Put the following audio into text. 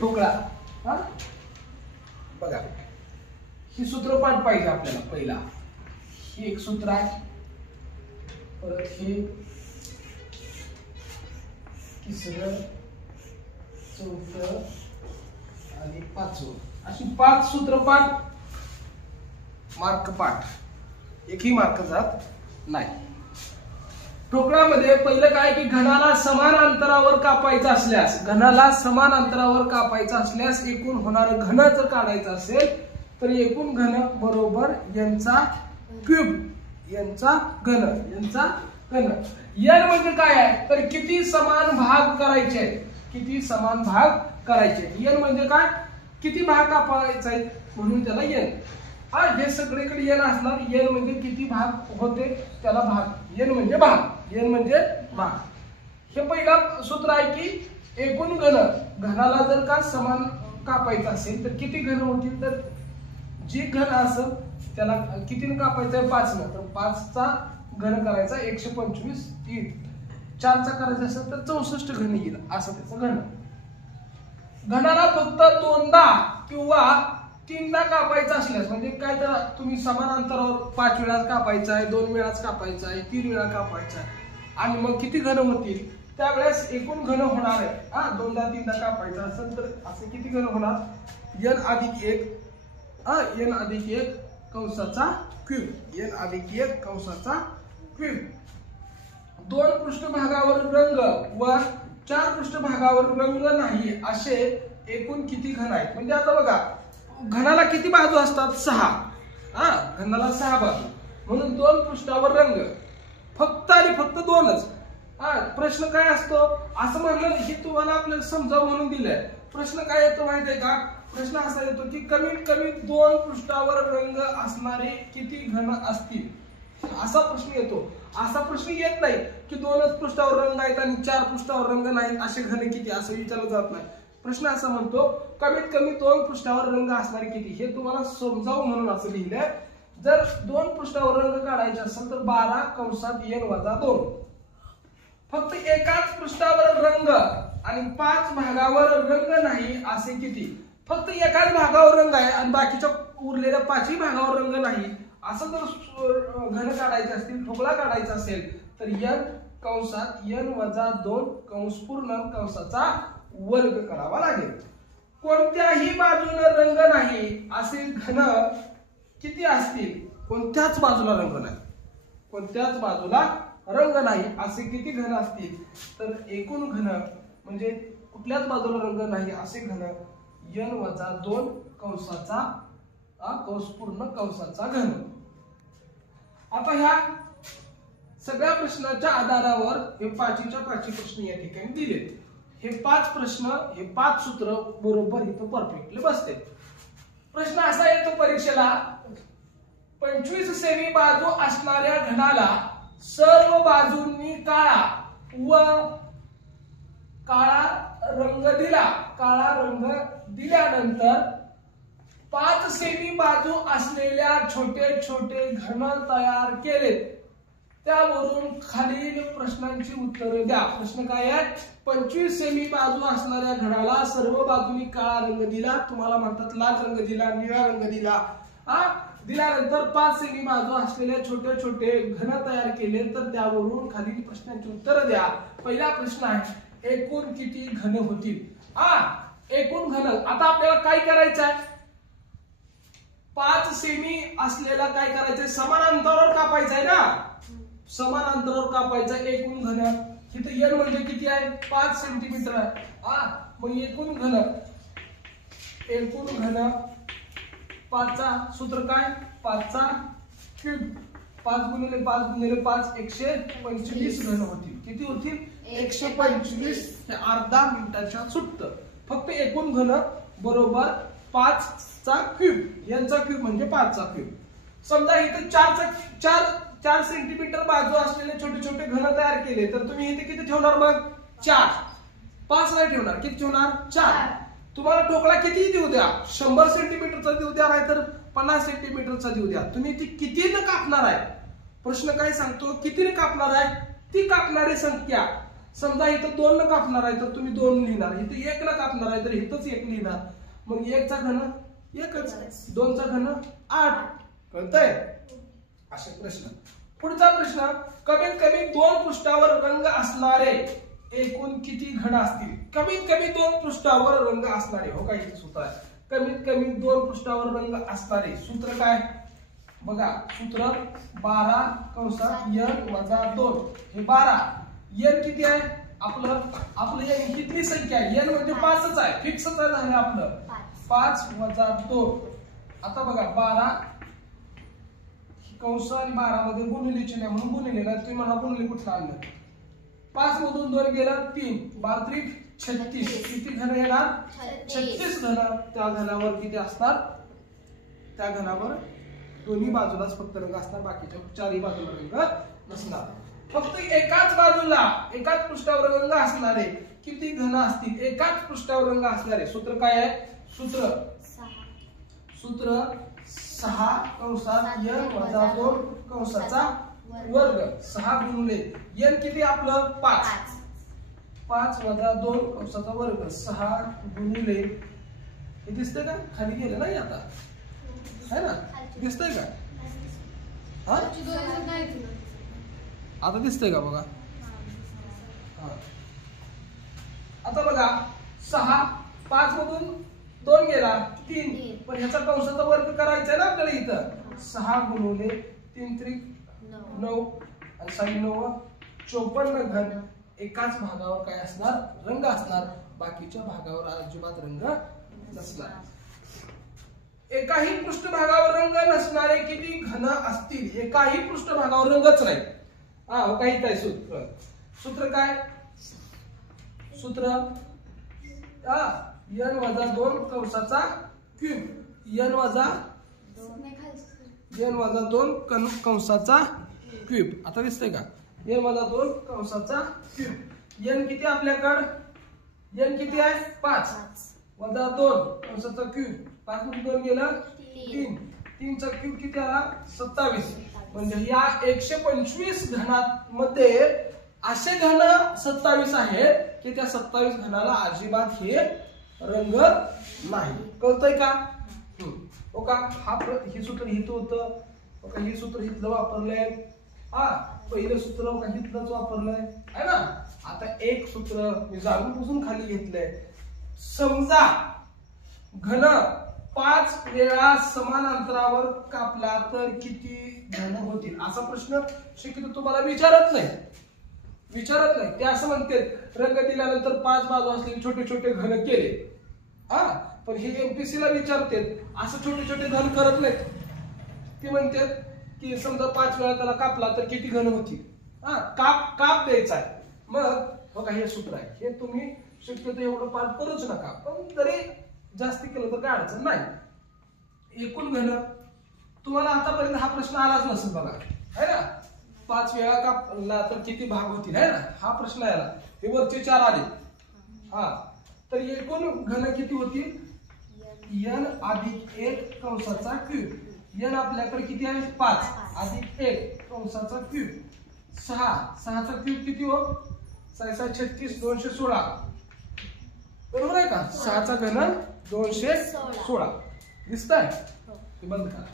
ठोकळा. हा बघा, ही सूत्रपाठ पाहिजे आपल्याला. पहिला ही एक सूत्र आहे, परत हे तिसरं, चौथं आणि पाचवं, अशी 5 सूत्रपाठ मार्क पाठ, एकही मार्क जात नाही. ठोकळामध्ये पहिलं काय की घनाला समान अंतरावर कापायचा असल्यास, घनाला समान अंतरावर कापायचा असल्यास एकूण होणारं घन जर काढायचं असेल तर एकूण घन बरोबर यांचा क्यूब, यांचा घन, यांचा घन. n म्हणजे काय आहे तर किती समान भाग करायचे, किती समान भाग करायचे. n म्हणजे काय, किती भाग कापायचे आहेत म्हणून त्याला n. हा हे सगळीकडे n असणार. n म्हणजे किती भाग होते त्याला भाग, n म्हणजे भाग, n म्हणजे भाग. हे पहिलं सूत्र आहे की एकूण घन, घनाला जर का समान कापायचं असेल तर किती घन होतील, तर जी घन असेल त्याला कितीने कापायचं आहे, 5 न, तर 5 चा घन करायचा 125 येईल. 4 चा करायचा असेल तर 64 घन येईल, असं त्याचं घन. घनाला फक्त 2दा किंवा 3दा कापायचा असल्यास, म्हणजे काय तर तुम्ही समान अंतरावर 5 वेळा कापायचा आहे, 2 वेळाच कापायचा आहे, 3 वेळा कापायचा आहे आणि मग किती घन होतील त्यावेळेस एकूण घन होणार आहे. हा 2दा 3दा कापायचा असेल तर असे किती घन होणार, n अधिक 1, n अधिक 1 कंसाचा क्यूब, n अधिक 1 कंसाचा क्यूब. 2 पृष्ठभागावर रंग व 4 पृष्ठभागावर रंग नाही असे एकूण किती घन आहेत. म्हणजे आता बघा, घनाला किती बाजू असतात, 6. घनाला 6 बाजू, म्हणून 2 पृष्ठावर रंग फक्त आणि फक्त 2च. प्रश्न काय असतो असं म्हणलं, हे तुम्हाला आपल्याला समजावं म्हणून दिलंय. प्रश्न काय येतो माहितीये का, प्रश्न असा येतो की कमीत कमी 2 पृष्ठावर रंग असणारे किती घन असतील, असा प्रश्न येतो. असा प्रश्न येत नाही की 2च पृष्ठावर रंग आहेत आणि 4 पृष्ठावर रंग नाहीत असे घन किती, असं विचारलं जात नाही. प्रश्न असा म्हणतो कमीत कमी 2 पृष्ठावर रंग असणारे किती, हे तुम्हाला समजावं म्हणून असं लिहिलंय. जर 2 पृष्ठावर रंग काढायचे असेल तर 12 कंसात n वजा 2. फक्त एकाच पृष्ठावर रंग आणि 5 भागावर रंग नाही असे किती. फक्त एकाच भागावर रंग आहे आणि बाकीच्या उरलेल्या 5ही भागावर रंग नाही असं जर घन काढायचे असतील, ठोकळा काढायचा असेल तर n कंसात n वजा 2 कंस पूर्ण कंसाचा वर्ग करावा लागेल. कोणत्याही बाजूला रंग नाही असे घन किती असतील, कोणत्याच बाजूला रंग नाही, कोणत्याच बाजूला रंग नाही असे किती घन असतील, तर एकूण घन म्हणजे कुठल्याच बाजूला रंग नाही असे घन n वजा 2 कंसाचा कंस पूर्ण कंसाचा घन. आता ह्या सगळ्या प्रश्नाच्या आधारावर हे 5च्या 5 प्रश्न या ठिकाणी दिले. हे 5 प्रश्न, हे 5 सूत्र बरोबर इथं परफेक्टली बसते. प्रश्न असा येतो परीक्षेला, 25 सेमी बाजू असणाऱ्या घनाला सर्व बाजूंनी काळा व काळा रंग दिला. काळा रंग दिल्यानंतर 5 सेमी बाजू असलेल्या छोटे छोटे घन तयार केले. त्यावरून खालील प्रश्नांची उत्तरे द्या. प्रश्न काय आहे, 25 सेमी बाजू असणाऱ्या घनाला सर्व बाजूंनी काळा रंग दिला. तुम्हाला म्हणतात लाल रंग दिला, निळा रंग दिला. दिल्यानंतर 5 सेमी बाजू असलेले छोटे छोटे घन तयार केले, तर त्यावरून खालील प्रश्नांची उत्तर द्या. पहिला प्रश्न आहे, एकूण किती घन होतील. एकूण घन. आता आपल्याला काय करायचं आहे, 5 सेमी असलेला काय करायचंय, समान अंतरावर कापायचं आहे ना, समान अंतरावर कापायचं. एकूण घन इथं n म्हणजे किती आहे, 5 सेंटीमीटर आहे. मग एकूण घन, एकूण घन 5 चा सूत्र काय, 5 चा क्यूब. 5 गुणिले 5 गुणिले 5 125 घन होतील. किती होतील, 125. हे अर्धा मिनिटाच्या सुटतं. फक्त एकूण घन बरोबर 5 चा क्यूब, यांचा क्यूब म्हणजे 5 चा क्यूब. समजा इथे 4 सेंटीमीटर बाजू असलेले छोटे छोटे घन तयार केले, तर तुम्ही इथे किती ठेवणार, मग 4. 5 नाही ठेवणार, किती ठेवणार, 4. तुम्हाला ठोकळा किती देऊ द्या, 100 सेंटीमीटरचा देऊ द्या नाही तर 50 सेंटीमीटरचा देऊ द्या, तुम्ही ती कितीने कापणार आहे. प्रश्न काय सांगतो, कितीने कापणार आहे. ती कापणारी संख्या समजा इथं 2 न कापणार आहे तर तुम्ही 2 लिहिणार, इथे 1 ला कापणार आहे तर इथंच 1 लिहिणार. मग 1 चा घन 1च, 2 चा घन 8. कळतंय? असे प्रश्न. पुढचा प्रश्न, कमीत कमी 2 पृष्ठावर रंग असणारे एकूण किती घन असतील? कमीत कमी 2 पृष्ठावर रंग असणारे. हो का, इथे सूत्र आहे. कमीत कमी 2 पृष्ठावर रंग असणारे. सूत्र काय बघा, सूत्र 12 कंसात n वजा 2. हे 12. n किती आहे आपलं n किती संख्या आहे? n म्हणजे 5च आहे, फिक्सच आहे आपलं. 5 वजा 2. आता बघा 12 कंस आणि 12 मध्ये गुणिले चिन्ह आहे म्हणून गुणिले. तुम्ही म्हणा गुणिले कुठलं आणलं? 5 मधून 2 गेलं 3, 12 36. किती घन येणार? 36 घन. त्या घनावर किती असणार? त्या घनावर दोन्ही बाजूलाच फक्त रंग असणार, बाकीच्या चारही बाजूला रंग नसणार. फक्त एकाच बाजूला एकाच पृष्ठावर रंग असणारे किती घन असतील? एकाच पृष्ठावर रंग असणारे. सूत्र काय आहे? सूत्र 6 कंसात n वजा 2 कंसाचा वर्ग. 6 गुणिले n किती आपलं? 5. 5 वजा 2 कंसाचा वर्ग. 6 गुणिले, हे दिसतंय का? खाली गेलं नाही आता, है ना? दिसतंय का? हा, आता दिसतंय का बघा? आता बघा 6, 5 मधून 2 गेला 3, पण ह्याचा कंसाचा वर्ग करायचा आहे ना आपल्याला इथं. 6 गुणिले 3 त्रिक 9 आणि 6 9 54 घन. एकाच भागावर काय असणार? रंग असणार, बाकीच्या भागावर अजिबात रंग नसणार. एकाही पृष्ठभागावर रंग नसणारे किती घन असतील? एकाही पृष्ठभागावर रंगच नाही. हा, काही काय सूत्र? सूत्र काय? सूत्र n वजा 2 कंसाचा क्यूब. n वजा 2 कंसाचा क्यूब. आता दिसतंय का? n वजा 2 कंसाचा क्यूब. n किती आपल्याकडं? n किती आहे? 5 वजा 2 कंसाचा क्यूब. 5 मधून 2 गेलं 3. 3 चा क्यूब किती आला? 27. म्हणजे या 125 घनामध्ये असे घन 27 आहेत की त्या 27 घनाला अजिबात हे रंग नाही. कळतंय का? हो का? हे सूत्र हित होतं. का हे सूत्र हितलं वापरलंय. हा, पहिलं सूत्र का हितलंच वापरलंय आहे ना. आता एक सूत्र मी जाणून बुजून खाली घेतलंय. समजा घन 5 वेळा समान अंतरावर कापला तर किती घन होतील? असा प्रश्न शक्यतो तुम्हाला विचारत नाही. ते असं म्हणते रंग दिल्यानंतर 5 बाजू असलेले छोटे छोटे घन केले. हा, पण हे एमपीसी ला विचारते असं छोटे छोटे घन करत नाहीत. ते म्हणतात की समजा 5 वेळा त्याला कापला तर किती घन होतील. हा, काप द्यायचा आहे. मग बघा हे सूत्र आहे. हे तुम्ही शक्यतो एवढं पाठ करूच नका, पण तरी जास्ती केलं तर काय अडचण नाही. एकूण घन तुम्हाला आतापर्यंत हा प्रश्न आलाच नसेल बघा, है ना. 5 वेळा कापला तर किती भाग होतील, है ना. हा प्रश्न आला. हे वरचे 4 आले. हा, तर एकूण घन किती होतील? n अधिक 1 कंसाचा क्यूब. n आपल्याकडे किती आहे? 5 अधिक 1 कंसाचा क्यूब. 6 चा क्यूब किती हो? 6 36 216. बरोबर आहे का? 6 चा घन 216. दिसतंय? बंद करा.